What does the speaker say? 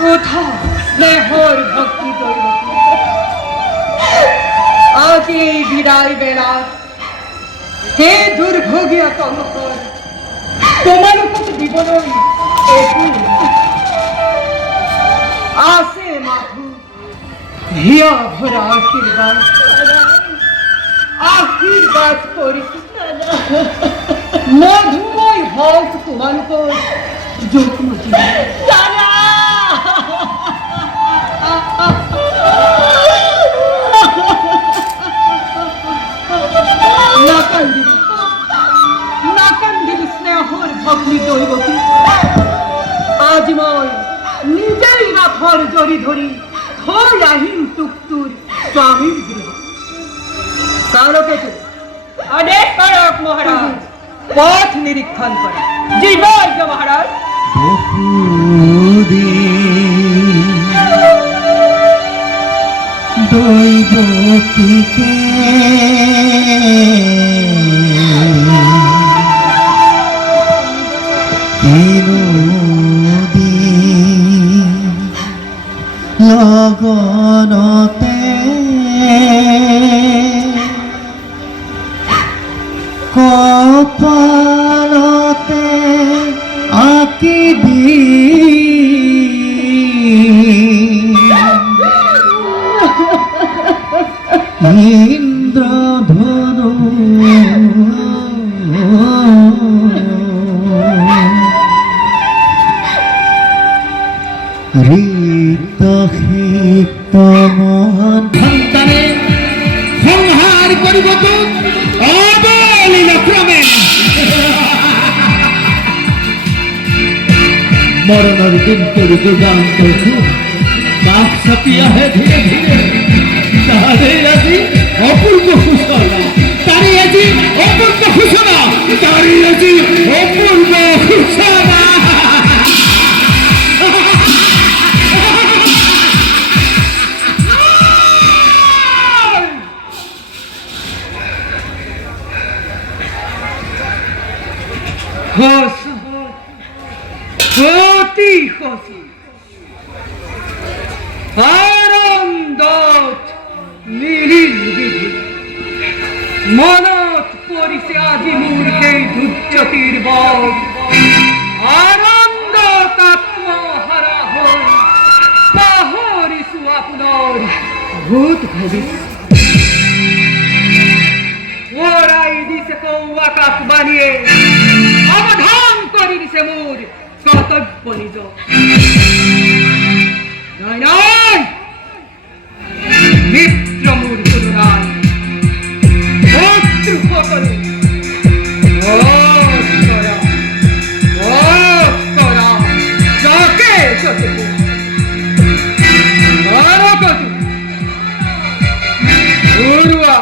কোথা স্নেহর ভক্তি দৈবতী আজি বিদায় বেলা হে দুর্ভোগিয়া কনকর তোমার উপর জীবনই আসে মাথু হিয়া ভরা আশীর্বাদ আশীর্বাদ করি মধুময় হোক তোমার উপর যুগ্মজী নাকান্দির স্নেহর ভগ্নি দৈবতী আজ মই নিজেই রাথর জড়ি ধরি থই আহিম তুক্তুর স্বামীর গৃহ কারকেতু অনেক কারক মহারাজ পথ নিরীক্ষণ করে জীবন মহারাজ দৈবতীকে লগনতে কপালতে আঁকি দি ইন্দ্রধনু ঋত ক্ষিপ্ত মহান সন্তানে সংহার করিব অবলীল ক্রমে মরণের কিন্তু যুগান্ত কাক সাপিয়া হে ধীরে ধীরে তারে আজি অপূর্ব ঘোষণা তারে আজি অপূর্ব ঘোষণা তারে আজি অপূর্ব ঘোষণা অতি খুশি আনন্দত মিলিল বিধি মনত পরিছে আজি মূর্খে দুর্যতির বল আনন্দত আত্মহারা হই পাহরিছু আপনার ভূত ভবিষ্যৎ ওরাই দিছে কৌয়া কাক বানিয়ে অবধান করি দিছে মোর কর্তব্য নিজ নাই নাই মিত্র মোর কোনো নাই শত্রু সকলে যাকে যাকে উড়ুয়া